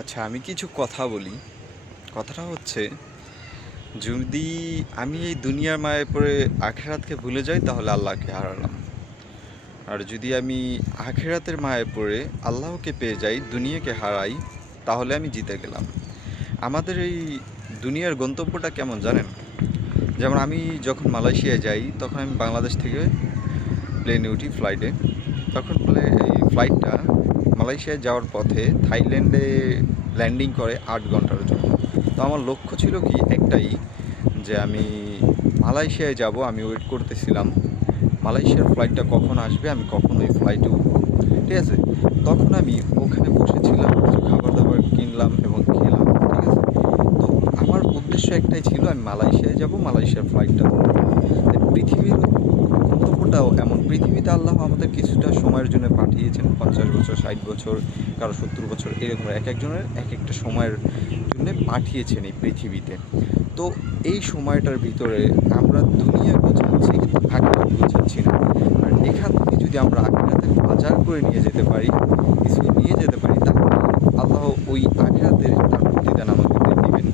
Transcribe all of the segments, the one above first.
আচ্ছা, আমি কিছু কথা বলি। কথাটা হচ্ছে, যদি আমি এই দুনিয়ার মায়ায় পড়ে আখেরাতকে ভুলে যাই তাহলে আল্লাহকে হারালাম। আর যদি আমি আখেরাতের মায়ায় পড়ে আল্লাহকে পেয়ে যাই, দুনিয়াকে হারাই, তাহলে আমি জিতে গেলাম। আমাদের এই দুনিয়ার গন্তব্যটা কেমন জানেন? যেমন আমি যখন মালয়েশিয়ায় যাই তখন আমি বাংলাদেশ থেকে প্লেনে উঠি ফ্লাইটে। তখন এই ফ্লাইটটা মালয়েশিয়ায় যাওয়ার পথে থাইল্যান্ডে ল্যান্ডিং করে 8 ঘন্টার জন্য। তো আমার লক্ষ্য ছিল কি একটাই, যে আমি মালয়েশিয়ায় যাব। আমি ওয়েট করতেছিলাম মালয়েশিয়ার ফ্লাইটটা কখন আসবে, আমি কখন ওই ফ্লাইটে উঠবো। ঠিক আছে, তখন আমি ওখানে বসেছিলাম, কিছু খাবার দাবার কিনলাম এবং খেলাম। ঠিক আছে, তো আমার উদ্দেশ্য একটাই ছিল, আমি মালয়েশিয়ায় যাব, মালয়েশিয়ার ফ্লাইটটা ধরবো। পৃথিবীর গন্তব্যটাও এমন, পৃথিবীতে আল্লাহ আমাদের কিছুটা সময়ের জন্য পাঠিয়েছেন, 50 বছর, 60 বছর, কারো 70 বছর, এরকম এক একজনের এক একটা সময়ের জন্য পাঠিয়েছেন এই পৃথিবীতে। তো এই সময়টার ভিতরে আমরা দুনিয়া গোছাচ্ছি কিন্তু আখিরাত গোছাচ্ছি না। আর এখান থেকে যদি আমরা আখিরাতের বাজার করে নিয়ে যেতে পারি, কিছু নিয়ে যেতে পারি, তাহলে আল্লাহ ওই আখিরাতের তার প্রতিদান আমাদের দিবেন।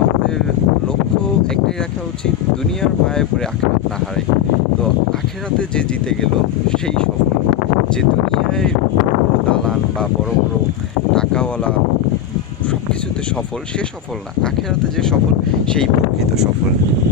আমাদের লক্ষ্য একটাই রাখা উচিত, দুনিয়ার মায়ায় পড়ে আখিরাত না হারাই। তো আখিরাতে যে জিতে গেল সেই সফল। যে দুনিয়ায় বড় বড় দালান বা বড় বড় টাকাওয়ালা সব কিছুতে সফল, সে সফল না। আখিরাতে যে সফল সেই প্রকৃত সফল।